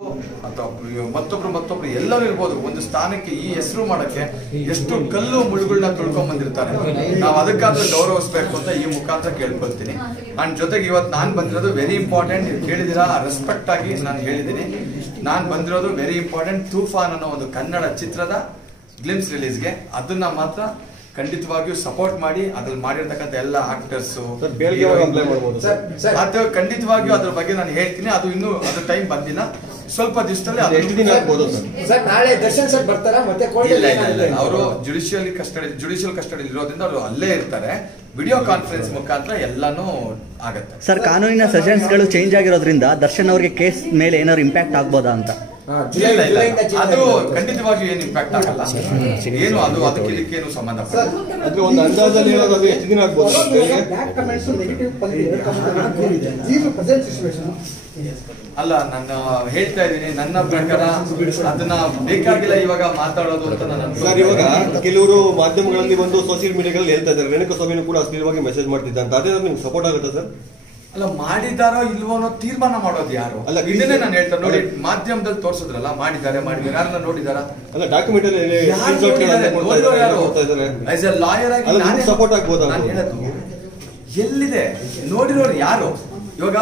ಅಥವಾ ಮತ್ತೊಬ್ರು ಎಲ್ಲರೂ ಇರ್ಬೋದು. ಒಂದು ಸ್ಥಾನಕ್ಕೆ ಈ ಹೆಸರು ಮಾಡಕ್ಕೆ ಎಷ್ಟು ಕಲ್ಲು ಮುಳುಗಳನ್ನ ತುಳ್ಕೊಂಡ್ ಬಂದಿರ್ತಾರೆ. ನಾವು ಅದಕ್ಕಾದ್ರೂ ಗೌರವಿಸಬೇಕು ಅಂತ ಈ ಮುಖಾಂತರ ಕೇಳ್ಕೊಳ್ತೀನಿ. ಅಂಡ್ ಜೊತೆಗೆ ಇವತ್ತು ನಾನು ಬಂದಿರೋದು ವೆರಿ ಇಂಪಾರ್ಟೆಂಟ್. ನೀವು ಕೇಳಿದಿರಾ, ರೆಸ್ಪೆಕ್ಟ್ ಆಗಿ ನಾನು ಹೇಳಿದ್ದೀನಿ. ನಾನು ಬಂದಿರೋದು ವೆರಿ ಇಂಪಾರ್ಟೆಂಟ್. ತೂಫಾನ್ ಅನ್ನೋ ಒಂದು ಕನ್ನಡ ಚಿತ್ರದ ಗ್ಲಿಮ್ಸ್ ರಿಲೀಸ್ಗೆ. ಅದನ್ನ ಮಾತ್ರ ಖಂಡಿತವಾಗಿಯೂ ಸಪೋರ್ಟ್ ಮಾಡಿ. ಅದ್ರಲ್ಲಿ ಮಾಡಿರ್ತಕ್ಕಂಥ ಎಲ್ಲ ಆಕ್ಟರ್ಸ್ ಅದು ಖಂಡಿತವಾಗಿಯೂ ಅದ್ರ ಬಗ್ಗೆ ನಾನು ಹೇಳ್ತೀನಿ. ಅದು ಇನ್ನೂ ಅದು ಟೈಮ್ ಬಂದಿಲ್ಲ, ಸ್ವಲ್ಪ ದಿವಸದಲ್ಲಿ ಅವರು ಜುಡಿಷಿಯಲ್ ಕಸ್ಟಡಿ ಇರೋದ್ರಿಂದ ಅವರು ಅಲ್ಲೇ ಇರ್ತಾರೆ. ವಿಡಿಯೋ ಕಾನ್ಫರೆನ್ಸ್ ಮುಖಾಂತರ ಎಲ್ಲಾನು ಆಗತ್ತೆ. ಸರ್, ಕಾನೂನಿನ ಸೆಷನ್ಸ್ ಗಳು ಚೇಂಜ್ ಆಗಿರೋದ್ರಿಂದ ದರ್ಶನ್ ಅವರಿಗೆ ಕೇಸ್ ಮೇಲೆ ಏನಾದ್ರು ಇಂಪ್ಯಾಕ್ಟ್ ಆಗ್ಬೋದಾ ಅಂತ? ಅದು ಖಂಡಿತವಾಗಿಯೂ ಏನು ಇಂಪ್ಯಾಕ್ಟ್ ಆಗಲ್ಲ. ಏನು ಅದು ಅದಕ್ಕೆ ಇದಕ್ಕೇನು ಸಂಬಂಧ ಅಲ್ಲ. ನಾನು ಹೇಳ್ತಾ ಇದ್ದೀನಿ, ನನ್ನ ಪ್ರಕಾರ ಅದನ್ನ ಬೇಕಾಗಿಲ್ಲ ಇವಾಗ ಮಾತಾಡೋದು ಅಂತ ನಾನು. ಸರ್, ಇವಾಗ ಕೆಲವರು ಮಾಧ್ಯಮಗಳಲ್ಲಿ ಒಂದು ಸೋಷಿಯಲ್ ಮೀಡಿಯಾಗಳಲ್ಲಿ ಹೇಳ್ತಾ ಇದ್ದಾರೆ ರೇಣುಕಾಸ್ವಾಮಿನೂ ಕೂಡ ಅಶ್ಲೀಲವಾಗಿ ಮೆಸೇಜ್ ಮಾಡ್ತಿದ್ದ ಅಂತ. ಅದೇ ನಿಮ್ಗೆ ಸಪೋರ್ಟ್ ಆಗುತ್ತೆ ಸರ್? ಅಲ್ಲ, ಮಾಡಿದಾರೋ ಇಲ್ವೋ ಅನ್ನೋ ತೀರ್ಮಾನ ಮಾಡೋದು ಯಾರು? ಅಲ್ಲ, ಇದನ್ನೇ ನಾನು ಹೇಳ್ತಾರೆ ನೋಡಿ. ಮಾಧ್ಯಮದಲ್ಲಿ ತೋರಿಸಿದ್ರಲ್ಲ, ಮಾಡಿದ್ದಾರೆ ಯಾರನ್ನ ನೋಡಿದಾರ? ಅಲ್ಲ, ಡಾಕ್ಯುಮೆಂಟ್ ಆಸ್ ಎ ಲಾಯರ್ ಆಗಿ ಸಪೋರ್ಟ್ ಆಗ್ಬೋದು. ನಾನು ಹೇಳೋದು ಎಲ್ಲಿದೆ ನೋಡಿರೋರು ಯಾರು? ಇವಾಗ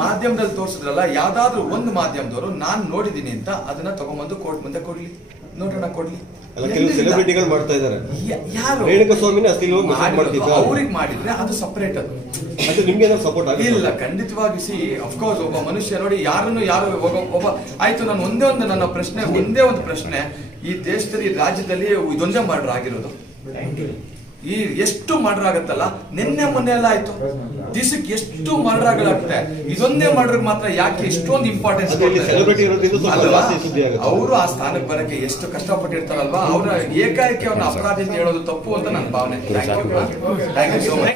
ಮಾಧ್ಯಮದಲ್ಲಿ ತೋರಿಸಿದ್ರಲ್ಲ, ಯಾವ್ದಾದ್ರು ಒಂದು ಮಾಧ್ಯಮದವರು ನಾನು ನೋಡಿದೀನಿ ಅಂತ ಅದನ್ನ ತಗೊಂಡ್ಬಂದು ಕೋರ್ಟ್ ಮುಂದೆ ಕೊಡ್ಲಿ, ನೋಡೋಣ, ಕೊಡ್ಲಿ. ಕೆಲವು ಸೆಲೆಬ್ರಿಟಿಗಳು ಮಾಡ್ತಾ ಇದ್ದಾರೆ. ಯಾರು ರೇಣುಕಾಸ್ವಾಮಿನ ಅವ್ರಿಗೆ ಮಾಡಿದ್ರೆ ಅದು ಸಪರೇಟ್. ಅದು ನಿಮ್ಗೆ ಸಪೋರ್ಟ್ ಇಲ್ಲ, ಖಂಡಿತವಾಗಿ. ಅಫ್ಕೋರ್ಸ್ ಒಬ್ಬ ಮನುಷ್ಯ ನೋಡಿ, ಯಾರು ಒಬ್ಬ ಆಯ್ತು. ನಾನು ಒಂದೇ ಒಂದು ಪ್ರಶ್ನೆ, ಈ ದೇಶದಲ್ಲಿ ರಾಜ್ಯದಲ್ಲಿ ಇದೊಂದೇ ಮರ್ಡರ್ ಆಗಿರೋದು. ಈ ಎಷ್ಟು ಮರ್ಡರ್ ಆಗತ್ತಲ್ಲ, ನಿನ್ನೆ ಮೊನ್ನೆ ಎಲ್ಲ ಆಯ್ತು. ದಿಸಕ್ಕೆ ಎಷ್ಟು ಮರ್ಡರ್ ಆಗಲಾಗುತ್ತೆ, ಇದೊಂದೇ ಮರ್ಡರ್ ಮಾತ್ರ ಯಾಕೆ ಇಷ್ಟೊಂದು ಇಂಪಾರ್ಟೆನ್ಸ್? ಅವರು ಆ ಸ್ಥಾನಕ್ಕೆ ಬರಕ್ಕೆ ಎಷ್ಟು ಕಷ್ಟಪಟ್ಟಿರ್ತಾರಲ್ವಾ, ಅವ್ರ ಏಕಾಏಕಿ ಅವ್ರನ್ನ ಅಪರಾಧಿ ಅಂತ ಹೇಳೋದು ತಪ್ಪು ಅಂತ ನನ್ನ ಭಾವನೆ. Thank you so much.